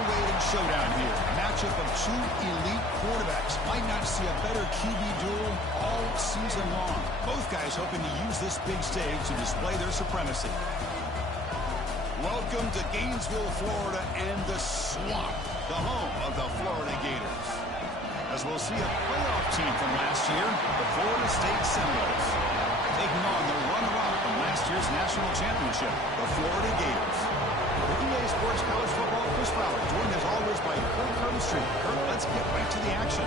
well-awaited showdown here. A matchup of two elite quarterbacks. Might not see a better QB duel all season long. Both guys hoping to use this big stage to display their supremacy. Welcome to Gainesville, Florida, and the Swamp, the home of the Florida Gators. As we'll see a playoff team from last year, the Florida State Seminoles, taking on the runner-up from last year's national championship, the Florida Gators. For EA Sports College Football, Chris Fowler, joined as always by Kurt Crumstreet. Kurt, let's get right to the action.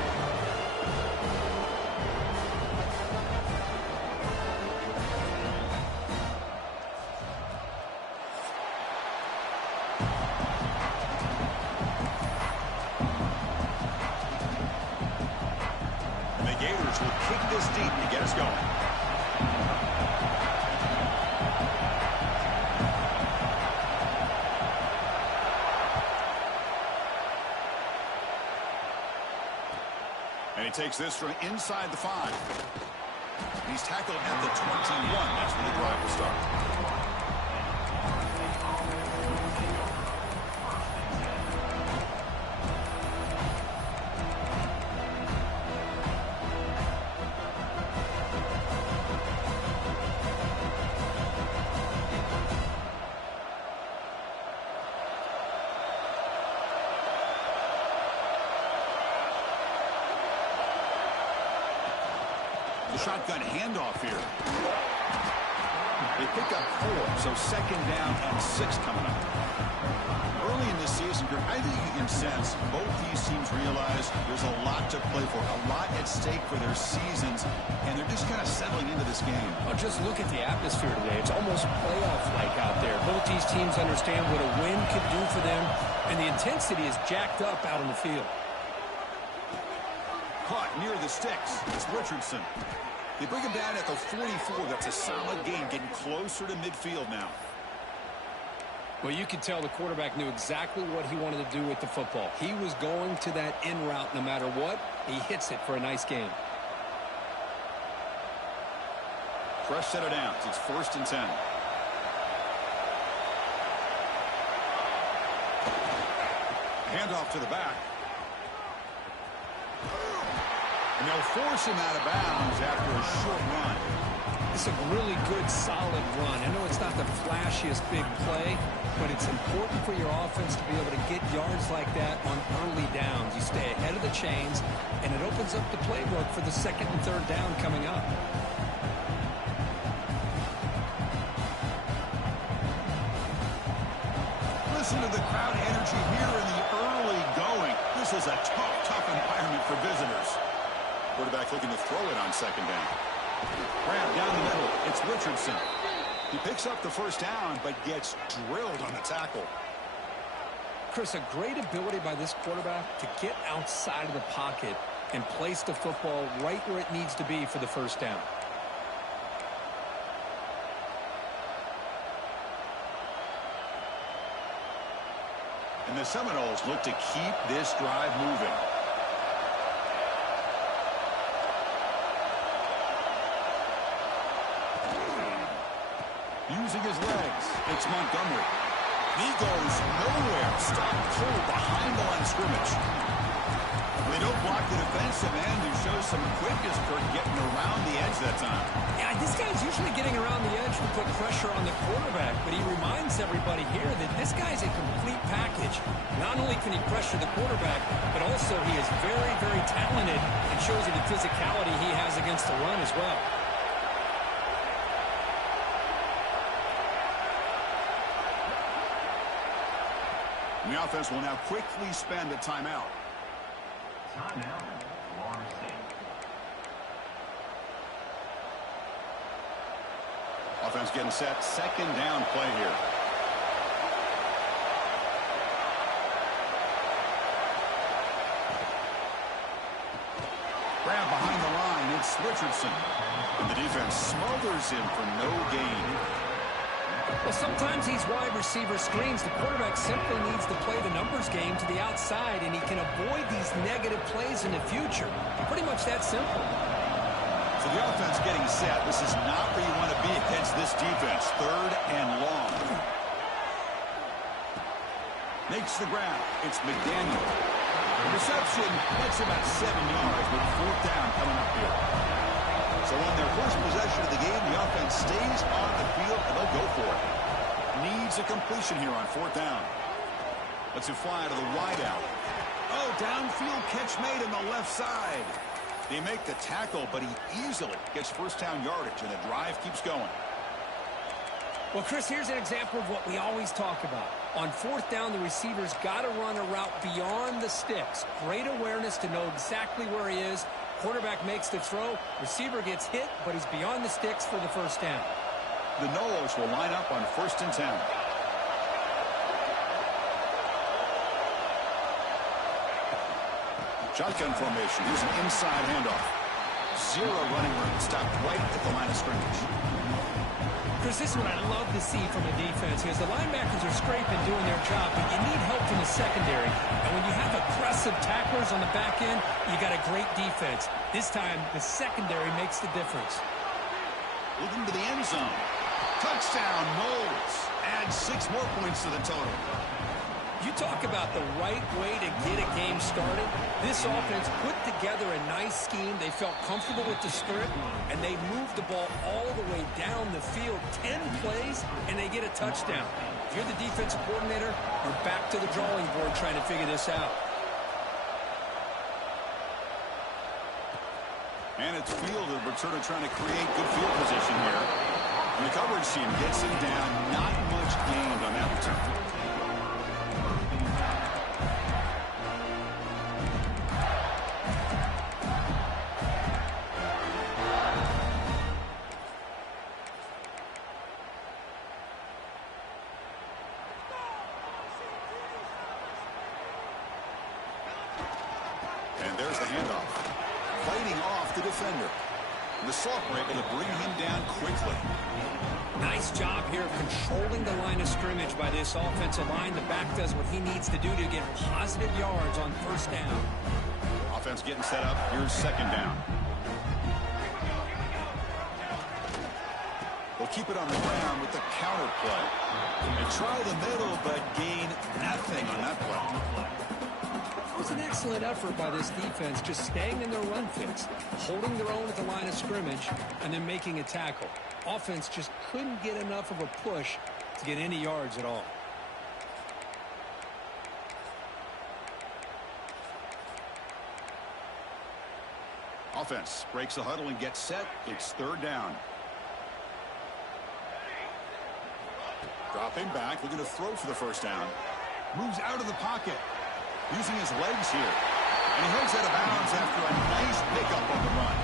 And the Gators will kick this deep to get us going. And he takes this from inside the 5. He's tackled at the 21. That's where the drive will start. The shotgun handoff here. They pick up 4, so second down and 6 coming up. Early in this season, I think you can sense both these teams realize there's a lot to play for, a lot at stake for their seasons, and they're just kind of settling into this game. Well, just look at the atmosphere today. It's almost playoff-like out there. Both these teams understand what a win could do for them, and the intensity is jacked up out on the field. Caught near the sticks. It's Richardson. They bring him down at the 44. That's a solid gain, getting closer to midfield now. Well, you could tell the quarterback knew exactly what he wanted to do with the football. He was going to that in route no matter what. He hits it for a nice gain. Fresh set of downs. It's 1st and 10. Handoff to the back. And they'll force him out of bounds after a short run. It's a really good, solid run. I know it's not the flashiest big play, but it's important for your offense to be able to get yards like that on early downs. You stay ahead of the chains, and it opens up the playbook for the 2nd and 3rd down coming up. Listen to the crowd energy here in the early going. This is a tough environment for visitors. Quarterback looking to throw it on 2nd down. Grab down the middle. It's Richardson. He picks up the 1st down, but gets drilled on the tackle. Chris, a great ability by this quarterback to get outside of the pocket and place the football right where it needs to be for the 1st down. And the Seminoles look to keep this drive moving. Using his legs, it's Montgomery. He goes nowhere, stopped cold behind the line of scrimmage. They don't block the defensive end, who shows some quickness for getting around the edge that time. Yeah, this guy's usually getting around the edge to put pressure on the quarterback, but he reminds everybody here that this guy's a complete package. Not only can he pressure the quarterback, but also he is very, very talented and shows you the physicality he has against the run as well. The offense will now quickly spend a timeout. Timeout, Florida State. Offense getting set. 2nd down play here. Grab behind the line. It's Richardson. And the defense smothers him for no gain. Well, sometimes these wide receiver screens, the quarterback simply needs to play the numbers game to the outside, and he can avoid these negative plays in the future. Pretty much that simple. So the offense getting set. This is not where you want to be against this defense. 3rd and long. Makes the grab. It's McDaniel. The reception, that's about 7 yards, with 4th down coming up here. So on their first possession of the game, the offense stays on the field, and they'll go for it. Needs a completion here on 4th down. Lets it fly to the wideout. Oh, downfield catch made on the left side. They make the tackle, but he easily gets 1st down yardage, and the drive keeps going. Well, Chris, here's an example of what we always talk about. On 4th down, the receiver's got to run a route beyond the sticks. Great awareness to know exactly where he is. Quarterback makes the throw. Receiver gets hit, but he's beyond the sticks for the 1st down. The Noles will line up on 1st and 10. Shotgun formation. Here's an inside handoff. 0 running room. Stopped right at the line of scrimmage. Chris, this is what I love to see from a defense, because the linebackers are scraping, doing their job, but you need help from the secondary. And when you have aggressive tacklers on the back end, you got a great defense. This time, the secondary makes the difference. Looking to the end zone. Touchdown, Noles. Adds 6 more points to the total. You talk about the right way to get a game started. This offense put together a nice scheme. They felt comfortable with the script, and they moved the ball all the way down the field. 10 plays, and they get a touchdown. If you're the defensive coordinator, you're back to the drawing board trying to figure this out. And it's fielded. Returner trying to create good field position here. And the coverage team gets him down. Not much gained on that return. And there's the handoff. Fighting off the defender. And the Saltmer able to bring him down quickly. Nice job here of controlling the line of scrimmage by this offensive line. The back does what he needs to do to get positive yards on 1st down. Offense getting set up. Here's 2nd down. They'll keep it on the ground with the counter play. They try the middle, but gain nothing on that play. It was an excellent effort by this defense, just staying in their run fix, holding their own at the line of scrimmage, and then making a tackle. Offense just couldn't get enough of a push to get any yards at all. Offense breaks the huddle and gets set. It's 3rd down. Dropping back, looking to throw for the 1st down. Moves out of the pocket. Using his legs here. And he heads out of bounds after a nice pickup on the run.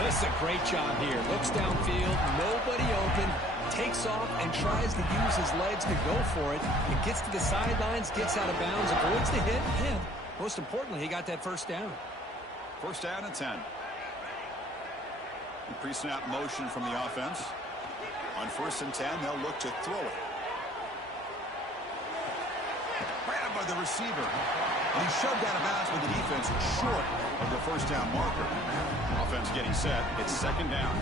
Oh, this is a great job here. Looks downfield, nobody open, takes off and tries to use his legs to go for it. It gets to the sidelines, gets out of bounds, avoids the hit, and most importantly, he got that 1st down. 1st down and 10. Pre-snap motion from the offense. On 1st and 10, they'll look to throw it. Grabbed by the receiver. And he's shoved out of bounds by the defense short of the 1st down marker. Offense getting set. It's 2nd down.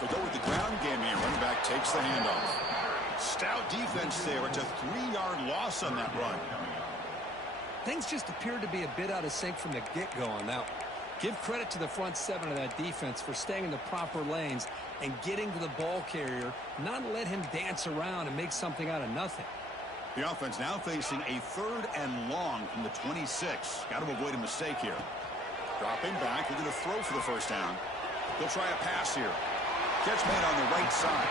They'll go with the ground game here. Running back takes the handoff. Stout defense there. It's a 3-yard loss on that run. Things just appeared to be a bit out of sync from the get-go on that one. Give credit to the front 7 of that defense for staying in the proper lanes and getting to the ball carrier, not let him dance around and make something out of nothing. The offense now facing a 3rd and long from the 26. Got to avoid a mistake here. Dropping back, looking to throw for the 1st down. They'll try a pass here. Catch made on the right side.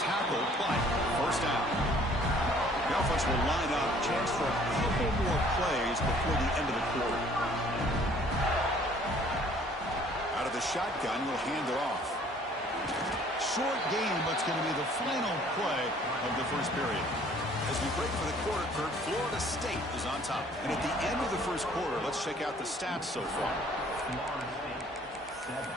Tackled, but 1st down. The offense will line up. Chance for a couple more plays before the end of the quarter. Out of the shotgun, will hand it off. Short game, but it's going to be the final play of the 1st period. As we break for the quarter, Kurt, Florida State is on top. And at the end of the 1st quarter, let's check out the stats so far. Florida State, 7.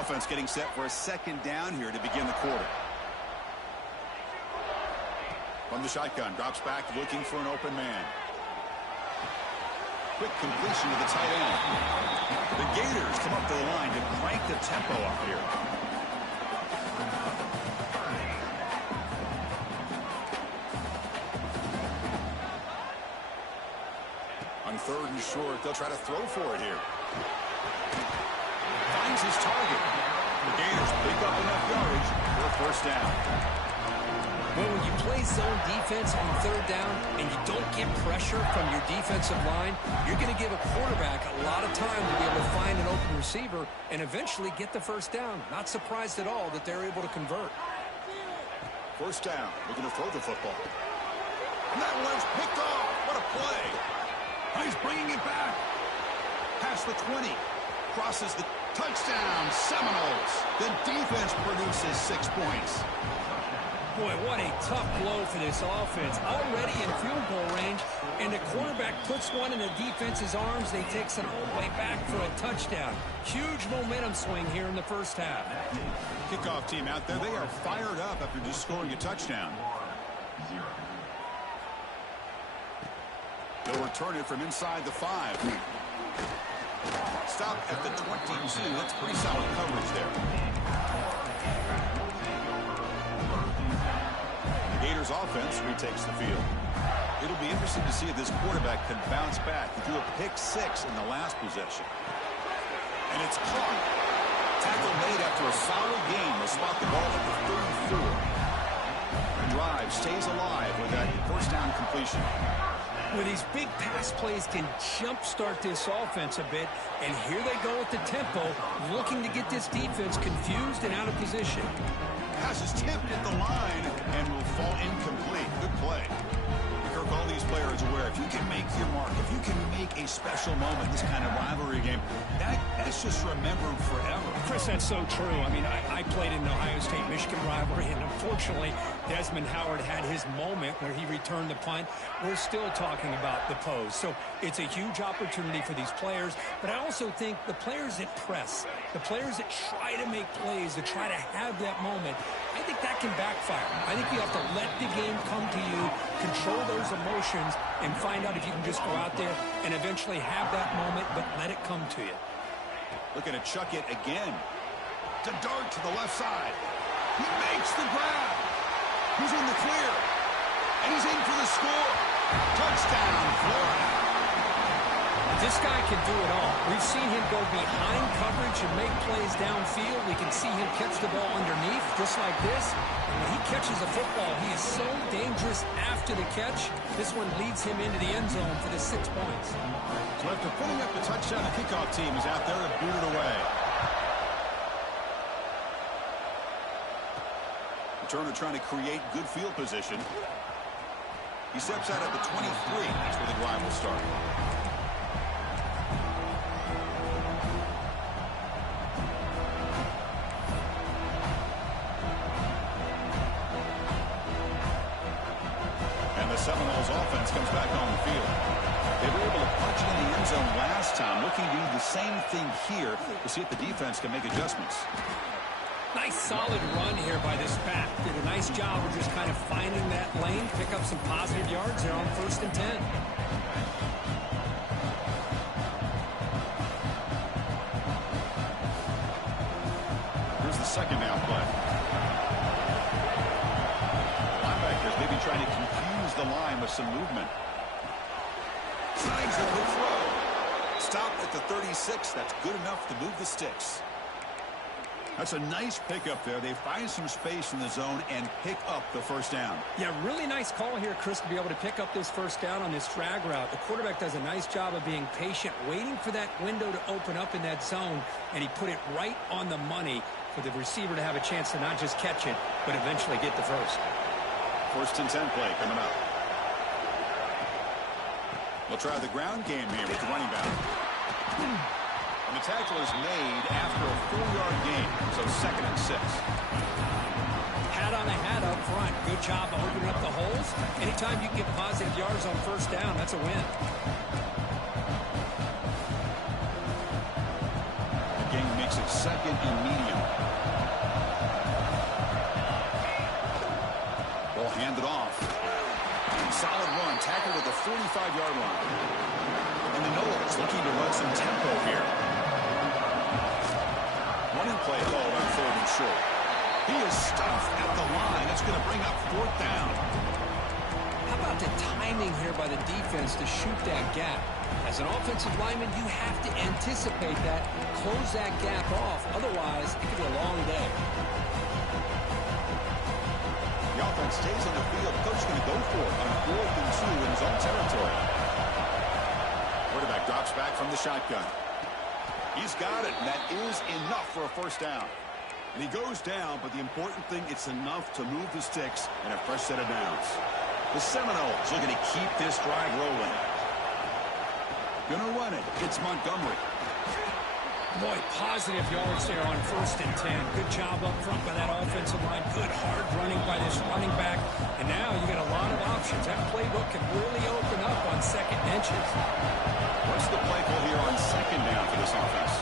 Offense getting set for a 2nd down here to begin the quarter. From the shotgun, drops back looking for an open man. Quick completion to the tight end. The Gators come up to the line to crank the tempo up here. On 3rd and short, they'll try to throw for it here. Finds his target. The Gators pick up enough yardage for a first down. Well, when you play zone defense on 3rd down and you don't get pressure from your defensive line, you're going to give a quarterback a lot of time to be able to find an open receiver and eventually get the first down. Not surprised at all that they're able to convert. First down, looking to throw the football. And that one's picked off. What a play. He's bringing it back. Past the 20. Crosses the touchdown. Seminoles. The defense produces 6 points. Boy, what a tough blow for this offense. Already in field goal range, and the quarterback puts one in the defense's arms. They takes it all the way back for a touchdown. Huge momentum swing here in the first half. Kickoff team out there. They are fired up after just scoring a touchdown. They'll return it from inside the 5. Stop at the 22. That's pretty solid coverage there. The Gators offense retakes the field. It'll be interesting to see if this quarterback can bounce back. He threw a pick 6 in the last possession. And it's caught. Tackle made after a solid game. They'll spot the ball at the 34. The drive stays alive with that first down completion. Well, these big pass plays can jumpstart this offense a bit, and here they go at the tempo, looking to get this defense confused and out of position. Pass is tipped at the line and will fall incomplete. Good play. Kirk, all these players aware, if you can make your mark, if you can make a special moment, this kind of rivalry game, that's just remembered forever. Chris, that's so true. I mean, I played in the Ohio State-Michigan rivalry, and unfortunately, Desmond Howard had his moment where he returned the punt. We're still talking about the pose. So it's a huge opportunity for these players, but I also think the players that press, the players that try to make plays, that try to have that moment, I think that can backfire. I think you have to let the game come to you, control those emotions, and find out if you can just go out there and eventually have that moment, but let it come to you. Looking to chuck it again. To dart to the left side. He makes the grab. He's in the clear. And he's in for the score. Touchdown, Florida. This guy can do it all. We've seen him go behind coverage and make plays downfield. We can see him catch the ball underneath, just like this. When he catches a football, he is so dangerous after the catch. This one leads him into the end zone for the 6 points. So after putting up the touchdown, the kickoff team is out there to boot it away. Returner trying to create good field position. He steps out at the 23. That's where the drive will start. And the Seminoles offense comes back on the field. They were able to punch it in the end zone last time. Looking to do the same thing here to see if the defense can make adjustments. Nice solid run here by this back. Did a nice job of just kind of finding that lane, pick up some positive yards there on 1st and 10. Here's the second down play. Linebackers maybe trying to confuse the line with some movement. Signs of the throw. Stopped at the 36. That's good enough to move the sticks. That's a nice pickup there. They find some space in the zone and pick up the first down. Yeah, really nice call here, Chris, to be able to pick up this first down on this drag route. The quarterback does a nice job of being patient, waiting for that window to open up in that zone, and he put it right on the money for the receiver to have a chance to not just catch it, but eventually get the first. 1st and 10 play coming up. We'll try the ground game here with the running back. And the tackle is made after a 4-yard gain, so 2nd and 6. Hat on a hat up front. Good job of opening up the holes. Anytime you get positive yards on 1st down, that's a win. The game makes it 2nd and medium. Ball handed off. Solid run, tackled at the 45-yard line. And the Noles looking to run some tempo here. Running play called on 3rd and short. He is stuffed at the line. It's going to bring up 4th down. How about the timing here by the defense to shoot that gap? As an offensive lineman, you have to anticipate that, close that gap off. Otherwise, it could be a long day. The offense stays on the field. Coach is going to go for it on 4th and 2 in his own territory. Quarterback drops back from the shotgun. He's got it, and that is enough for a 1st down. And he goes down, but the important thing, it's enough to move the sticks and a fresh set of downs. The Seminoles looking to keep this drive rolling. Gonna run it. It's Montgomery. Boy, positive yards there on 1st and 10. Good job up front by that offensive line. Good hard running by this running back. And now you got a lot of options. That playbook can really open up on 2nd and inches. What's the play call here on 2nd down for this offense?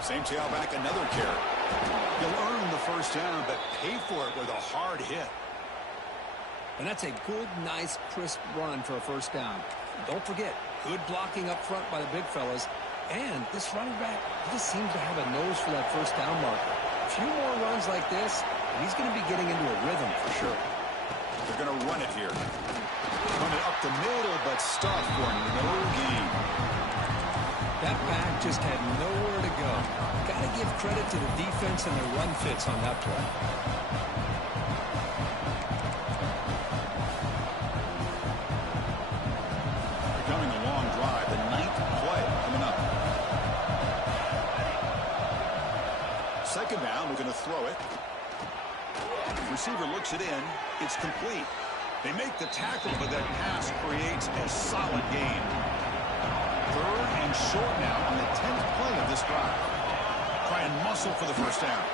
Same tailback, another carry. You'll earn the 1st down, but pay for it with a hard hit. And that's a good, nice, crisp run for a 1st down. Don't forget, good blocking up front by the big fellas. And this running back, he just seems to have a nose for that 1st down marker. A few more runs like this, and he's going to be getting into a rhythm for sure. They're going to run it here. Run it up the middle, but stuffed for no gain. That back just had nowhere to go. Got to give credit to the defense and their run fits on that play. Becoming a long drive, the 9th play coming up. 2nd down, we're going to throw it. Receiver looks it in. It's complete. They make the tackle, but that pass creates a solid gain. 3rd and short now on the 10th play of this drive. Try and muscle for the 1st down.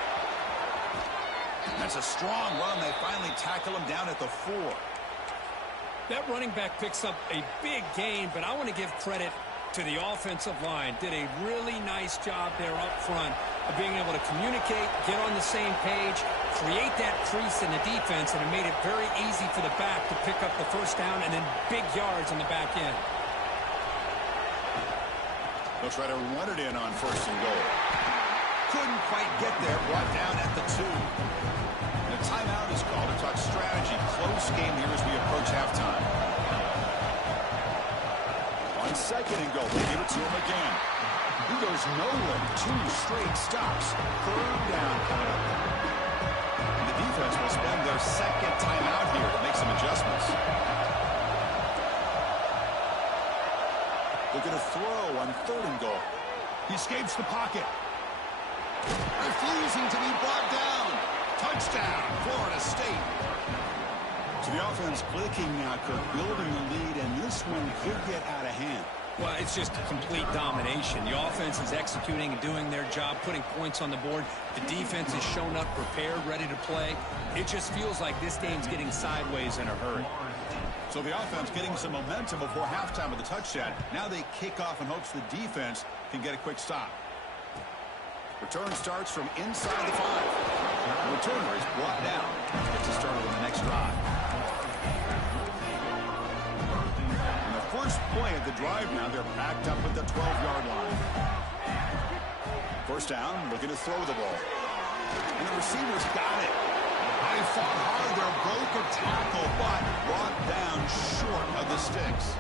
That's a strong run. They finally tackle him down at the 4. That running back picks up a big gain, but I want to give credit to the offensive line. Did a really nice job there up front of being able to communicate, get on the same page, create that crease in the defense, and it made it very easy for the back to pick up the 1st down and then big yards on the back end. They'll try to run it in on 1st and goal. Couldn't quite get there. Brought down at the 2. The timeout is called to talk strategy. Close game here as we approach halftime. On 2nd and goal, they give it to him again. He goes nowhere. 2 straight stops. 3rd down coming up. And the defense will spend their 2nd timeout here to make some adjustments. They're going to throw on 3rd and goal. He escapes the pocket. Refusing to be brought down. Touchdown, Florida State. So the offense clicking now, Kirk, building the lead, and this one could get out of hand. Well, it's just a complete domination. The offense is executing and doing their job, putting points on the board. The defense is shown up, prepared, ready to play. It just feels like this game's getting sideways in a hurry. So the offense getting some momentum before halftime with the touchdown. Now they kick off in hopes the defense can get a quick stop. Return starts from inside the 5. The returner is brought down. Gets us started on the next drive. And the first play of the drive now, they're backed up at the 12-yard line. 1st down, looking to throw the ball. And the receiver's got it. They fought hard there, broke a tackle, but brought down short of the sticks.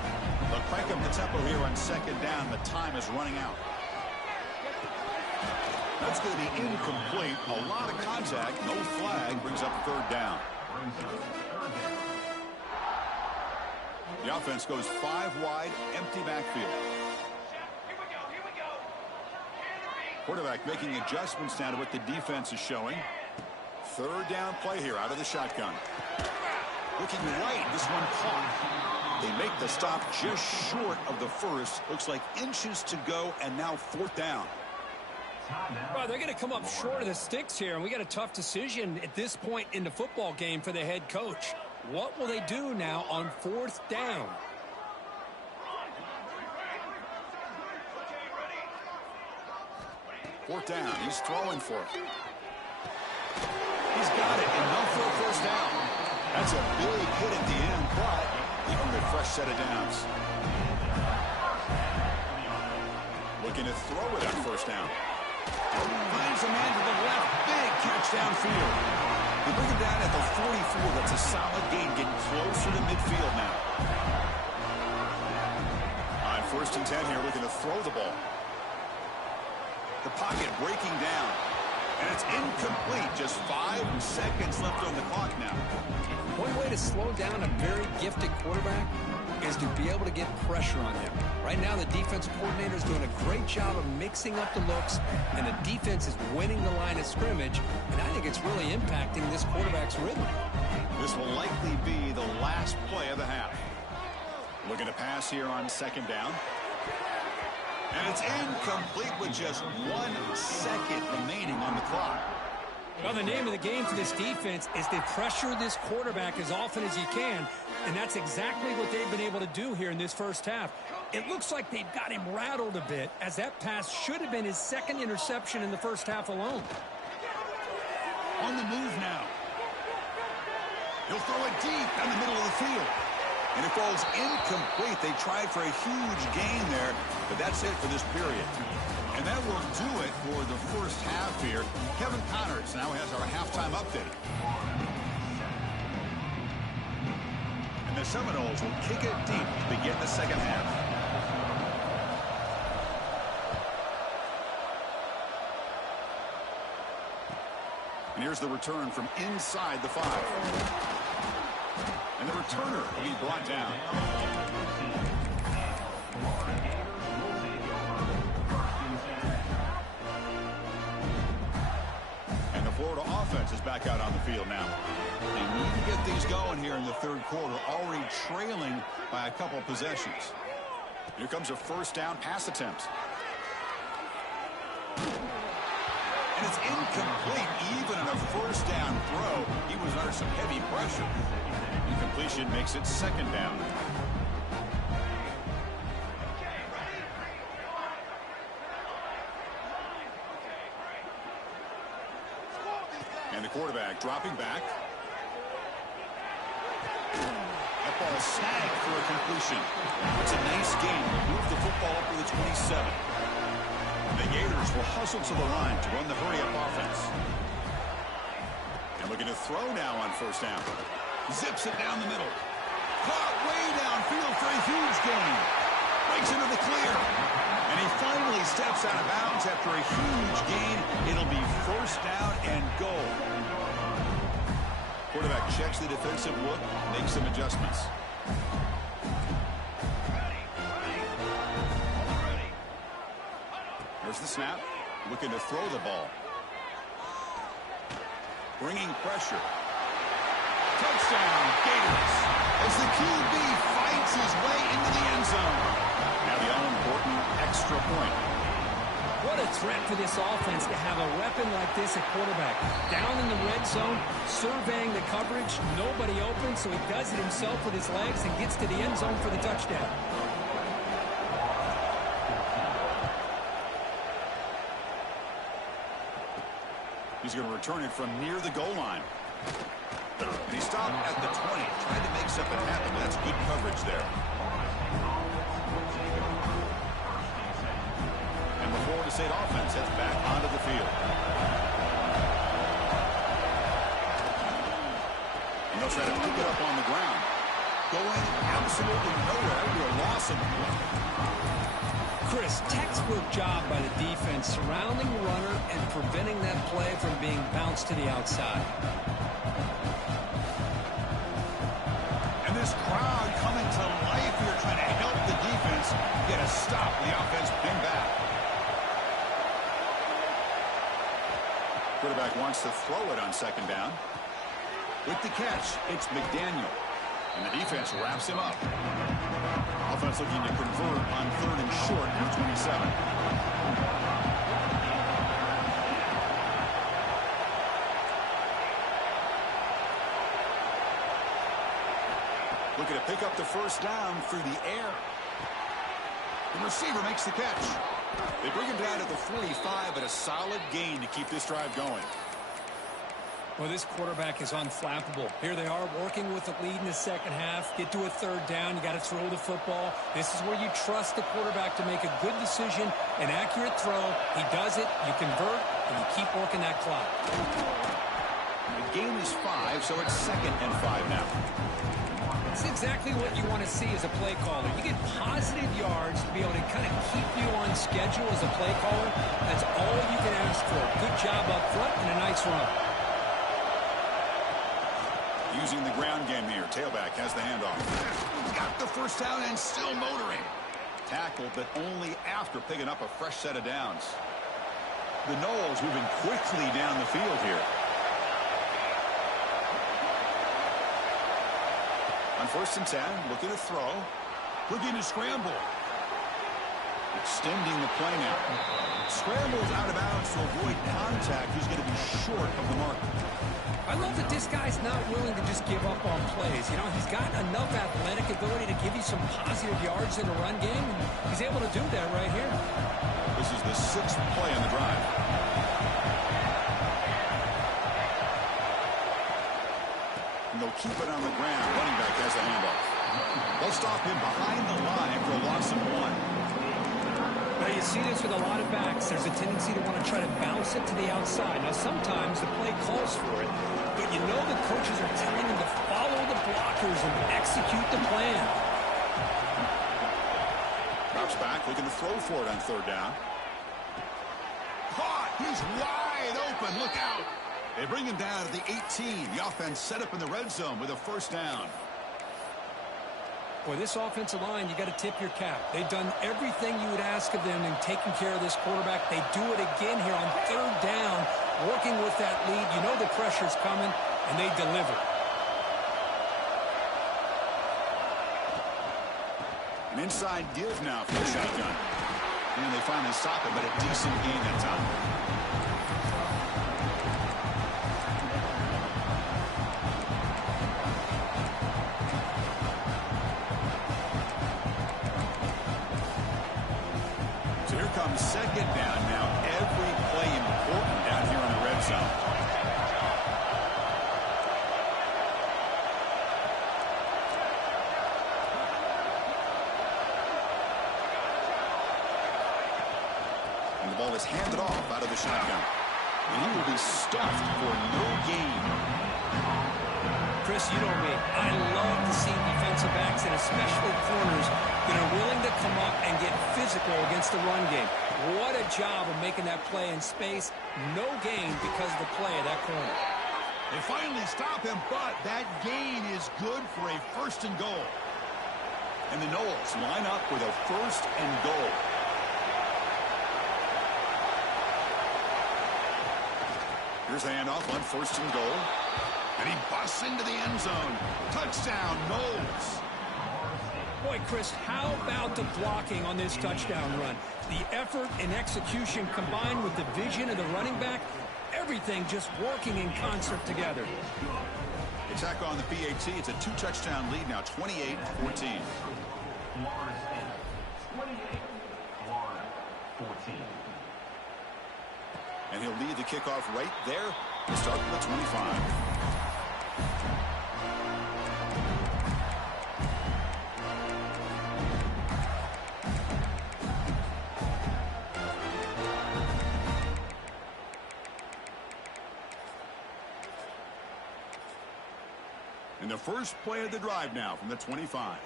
They'll crank up the tempo here on 2nd down. The time is running out. That's going to be incomplete. A lot of contact. No flag. Brings up 3rd down. The offense goes 5 wide, empty backfield. Quarterback making adjustments now to what the defense is showing. 3rd down play here out of the shotgun. Looking right. This one caught. They make the stop just short of the 1st. Looks like inches to go, and now 4th down. Well, they're going to come up short of the sticks here, and we got a tough decision at this point in the football game for the head coach. What will they do now on 4th down? Fourth down. He's throwing for it. He's got it. Enough for a 1st down. That's a big hit at the end, but he earned a fresh set of downs. looking to throw it on first down. Finds a man to the left. Big catch downfield. They bring him down at the 44. That's a solid gain, getting closer to midfield now. On 1st and 10 here, looking to throw the ball. The pocket breaking down. And it's incomplete. Just 5 seconds left on the clock now. One way to slow down a very gifted quarterback is to be able to get pressure on him. Right now, the defensive coordinator is doing a great job of mixing up the looks, and the defense is winning the line of scrimmage, and I think it's really impacting this quarterback's rhythm. This will likely be the last play of the half. Looking to pass here on 2nd down. And it's incomplete with just 1 second remaining on the clock. Well, the name of the game for this defense is to pressure this quarterback as often as you can, and that's exactly what they've been able to do here in this first half. It looks like they've got him rattled a bit, as that pass should have been his 2nd interception in the first half alone. On the move now. He'll throw it deep down the middle of the field. And it falls incomplete. They tried for a huge gain there, but that's it for this period. And that will do it for the first half here. Kevin Connors now has our halftime update. And the Seminoles will kick it deep to begin the second half. And here's the return from inside the 5. And the returner will be brought down. And the Florida offense is back out on the field now. They need to get things going here in the 3rd quarter, already trailing by a couple possessions. Here comes a 1st down pass attempt. And it's incomplete. Even on a 1st down throw, he was under some heavy pressure. Incompletion makes it 2nd down. And the quarterback dropping back. That ball snagged for a completion. It's a nice gain. Move the football up to the 27. The Gators will hustle to the line to run the hurry-up offense. And looking to throw now on 1st down. Zips it down the middle. Caught way downfield for a huge gain. Breaks into the clear. And he finally steps out of bounds after a huge gain. It'll be 1st down and goal. Quarterback checks the defensive look, makes some adjustments. There's the snap. Looking to throw the ball. Bringing pressure. Touchdown, Gators. As the QB fights his way into the end zone. Now the all-important extra point. What a threat for this offense to have a weapon like this at quarterback. Down in the red zone, surveying the coverage, nobody open, so he does it himself with his legs and gets to the end zone for the touchdown. He's going to return it from near the goal line. And he stopped at the 20, trying to make something happen, but that's good coverage there. And the Florida State offense heads back onto the field. And they'll try to pick it up on the ground. Going absolutely nowhere to a loss of the play. Chris, textbook job by the defense surrounding the runner and preventing that play from being bounced to the outside. And this crowd coming to life here trying to help the defense get a stop. The offense pinned back. Quarterback wants to throw it on 2nd down. With the catch, it's McDaniel. And the defense wraps him up. Offense looking to convert on 3rd and short near 27. Looking to pick up the 1st down through the air. The receiver makes the catch. They bring him down at the 45, but a solid gain to keep this drive going. Well, this quarterback is unflappable. Here they are working with the lead in the second half. Get to a third down. You got to throw the football. This is where you trust the quarterback to make a good decision, an accurate throw. He does it, you convert, and you keep working that clock. The gain is 5, so it's 2nd and 5 now. That's exactly what you want to see as a play caller. You get positive yards to be able to kind of keep you on schedule as a play caller. That's all you can ask for. Good job up front and a nice run. Using the ground game here. Tailback has the handoff. Got the first down and still motoring. Tackled, but only after picking up a fresh set of downs. The Noles moving quickly down the field here. On 1st and 10, looking to throw. Looking to scramble. Extending the play now. Scrambles out of bounds to avoid contact. He's going to be short of the mark. I love that this guy's not willing to just give up on plays. You know, he's got enough athletic ability to give you some positive yards in the run game, and he's able to do that right here. This is the 6th play on the drive. And they'll keep it on the ground. Running back has the handoff. They'll stop him behind the line for a loss of 1. Now, you see this with a lot of backs. There's a tendency to want to try to bounce it to the outside. Now, sometimes the play calls for it, but you know the coaches are telling him to follow the blockers and execute the plan. Drops back, looking to throw for it on 3rd down. Caught! He's wide open. Look out! They bring him down at the 18. The offense set up in the red zone with a 1st down. Boy, this offensive line, you got to tip your cap. They've done everything you would ask of them in taking care of this quarterback. They do it again here on 3rd down, working with that lead. You know the pressure's coming, and they deliver. An inside give now for the shotgun. And they finally stop it, but a decent gain that time. Comes 2nd down now. Every play important down here in the red zone. And the ball is handed off out of the shotgun. And he will be stuffed for no gain. Chris, you know me. I love to see defensive backs, and especially corners, that are willing to come up and get physical against the run game. What a job of making that play in space. No gain because of the play of that corner. They finally stop him, but that gain is good for a 1st and goal. And the Noles line up with a 1st and goal. Here's the handoff on 1st and goal. And he busts into the end zone. Touchdown, Noles. Boy, Chris, how about the blocking on this touchdown run? The effort and execution combined with the vision of the running back, everything just working in concert together. Attack on the PAT. It's a 2-touchdown lead now, 28-14. And he'll lead the kickoff right there to start from the 25. And the first play of the drive now from the 25.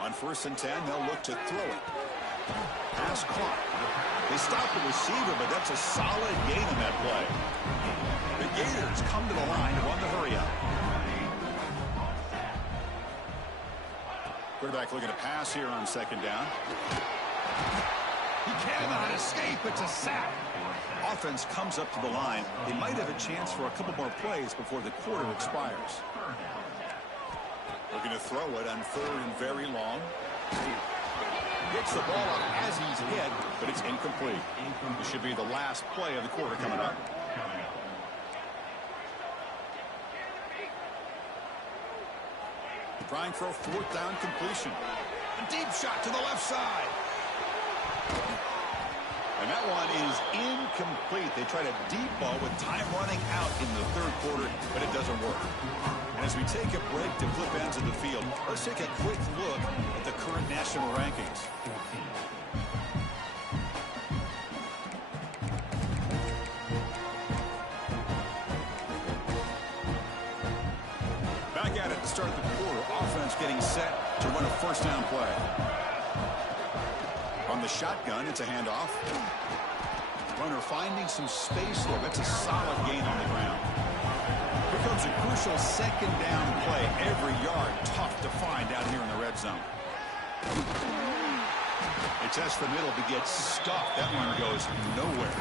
On 1st and 10, they'll look to throw it. Pass caught. They stop the receiver, but that's a solid gain in that play. The Gators come to the line to run the hurry-up. Quarterback looking to pass here on 2nd down. He cannot escape. It's a sack. Offense comes up to the line. They might have a chance for a couple more plays before the quarter expires. Looking to throw it on 3rd and very long. Gets the ball up as he's hit, but it's incomplete. This should be the last play of the quarter coming up. Trying for a 4th down completion. A deep shot to the left side. And that one is incomplete. They tried a deep ball with time running out in the third quarter, but it doesn't work. And as we take a break to flip ends of the field, let's take a quick look at the current national rankings. Back at it to start the quarter. Offense getting set to run a first down play. On the shotgun, it's a handoff. Runner finding some space there. That's a solid gain on the ground. Here comes a crucial second down play. Every yard tough to find down here in the red zone. They test the middle to get stuffed. That one goes nowhere.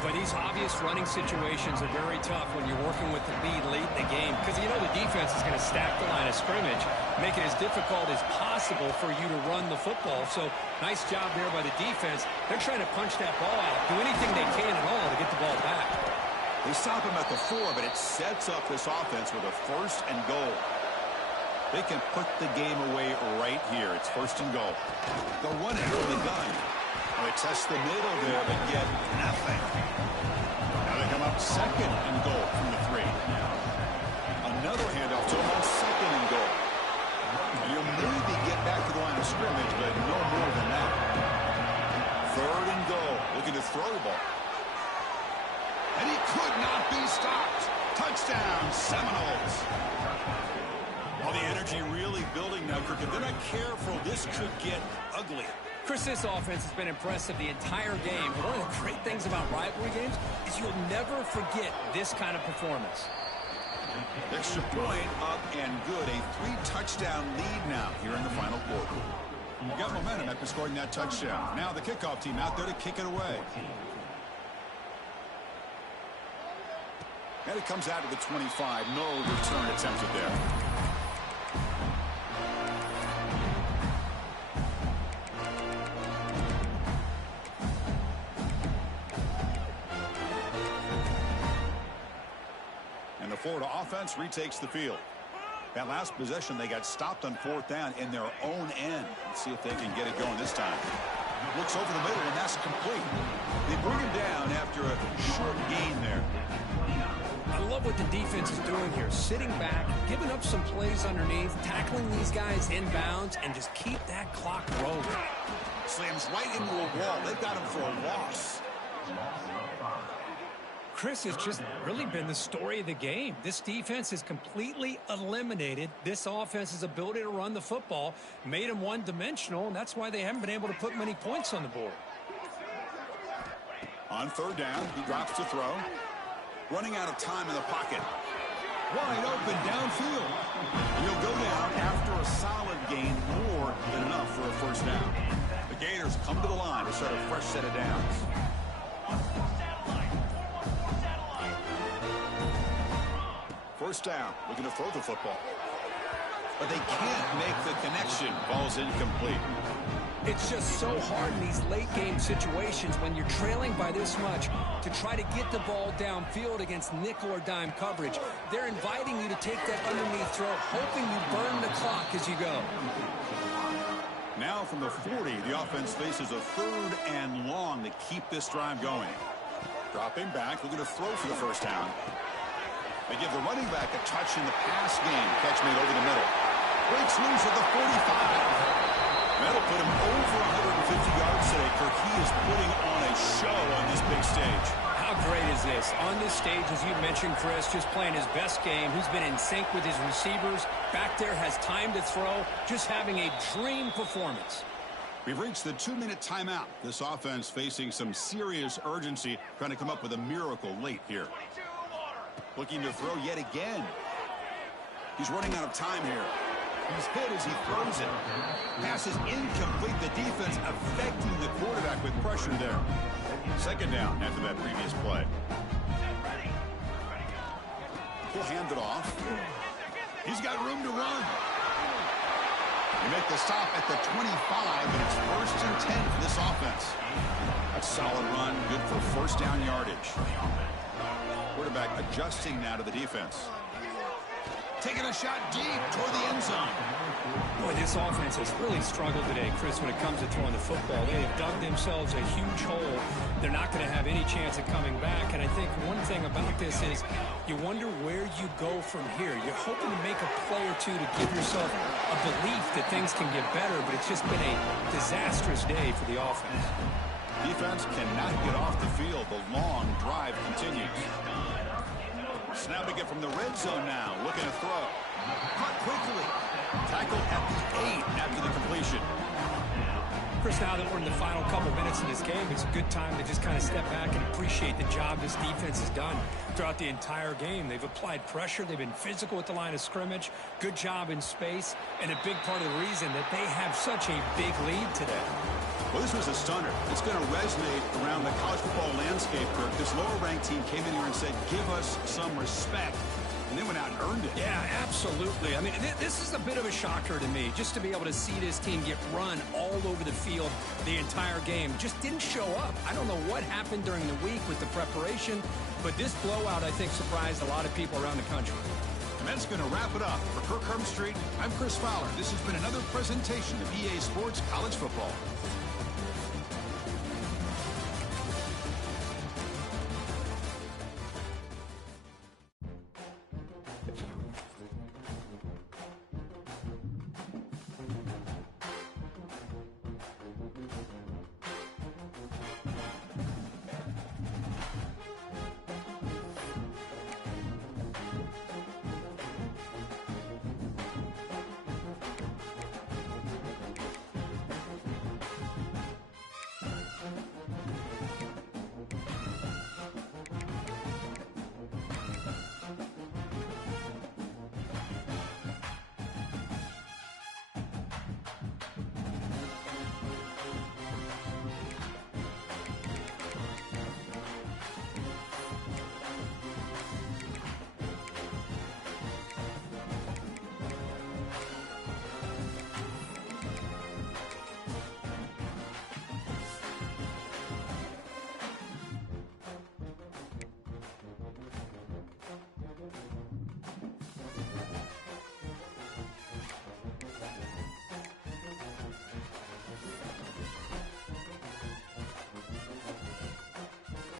But these obvious running situations are very tough when you're working with the lead late in the game, because you know the defense is going to stack the line of scrimmage, make it as difficult as possible for you to run the football. So nice job there by the defense. They're trying to punch that ball out, do anything they can at all to get the ball back. They stop him at the 4, but it sets up this offense with a first and goal. They can put the game away right here. It's first and goal. The run it from the gun. They test the middle there, but get nothing. Now they come up second and goal from the 3. Another handoff to him on second and goal. You'll maybe get back to the line of scrimmage, but no more than that. Third and goal, looking to throw the ball. And he could not be stopped. Touchdown, Seminoles. Well, the energy really building now, Kirk. If they're not careful, this could get ugly. Chris, this offense has been impressive the entire game. But one of the great things about rivalry games is you'll never forget this kind of performance. Extra point up and good. A 3-touchdown lead now here in the final quarter. You got momentum after scoring that touchdown. Now the kickoff team out there to kick it away. And it comes out to the 25. No return attempted there. And the Florida offense retakes the field. That last possession, they got stopped on 4th down in their own end. Let's see if they can get it going this time. Looks over the middle, and that's complete. They bring him down after a short gain there. I love what the defense is doing here. Sitting back, giving up some plays underneath, tackling these guys inbounds, and just keep that clock rolling. Slams right into a wall. They've got him for a loss. Chris, has just really been the story of the game. This defense has completely eliminated this offense's ability to run the football, made them one-dimensional, and that's why they haven't been able to put many points on the board. On 3rd down, he drops to throw. Running out of time in the pocket. Wide open downfield. And he'll go down after a solid gain, more than enough for a first down. The Gators come to the line to start a fresh set of downs. First down, looking to throw the football. But they can't make the connection. Ball's incomplete. It's just so hard in these late-game situations when you're trailing by this much to try to get the ball downfield against nickel or dime coverage. They're inviting you to take that underneath throw, hoping you burn the clock as you go. Now from the 40, the offense faces a 3rd and long to keep this drive going. Dropping back, looking to throw for the first down. They give the running back a touch in the pass game. Catch made over the middle. Breaks loose at the 45. That'll put him over 150 yards today, Kirk. He is putting on a show on this big stage. How great is this? On this stage, as you mentioned, Chris, just playing his best game. He's been in sync with his receivers. Back there, has time to throw. Just having a dream performance. We've reached the 2-minute timeout. This offense facing some serious urgency, trying to come up with a miracle late here. Looking to throw yet again. He's running out of time here. He's hit as he throws it. Pass is incomplete. The defense affecting the quarterback with pressure there. Second down after that previous play. He'll hand it off. He's got room to run. They make the stop at the 25, and it's 1st and 10 for this offense. A solid run, good for first down yardage. Quarterback adjusting now to the defense. Taking a shot deep toward the end zone. Boy, this offense has really struggled today, Chris, when it comes to throwing the football. They have dug themselves a huge hole. They're not going to have any chance of coming back. And I think one thing about this is you wonder where you go from here. You're hoping to make a play or two to give yourself a belief that things can get better, but it's just been a disastrous day for the offense. Defense cannot get off the field. The long drive continues. Snapping it from the red zone now. Looking to throw. Caught quickly. Tackle at the 8 after the completion. Chris, now that we're in the final couple minutes of this game, it's a good time to just kind of step back and appreciate the job this defense has done throughout the entire game. They've applied pressure. They've been physical at the line of scrimmage. Good job in space. And a big part of the reason that they have such a big lead today. Well, this was a stunner. It's going to resonate around the college football landscape, Kirk. This lower-ranked team came in here and said, give us some respect. And they went out and earned it. Yeah, absolutely. I mean, this is a bit of a shocker to me, just to be able to see this team get run all over the field the entire game. Just didn't show up. I don't know what happened during the week with the preparation, but this blowout, I think, surprised a lot of people around the country. And that's going to wrap it up. For Kirk Street, I'm Chris Fowler. This has been another presentation of EA Sports College Football.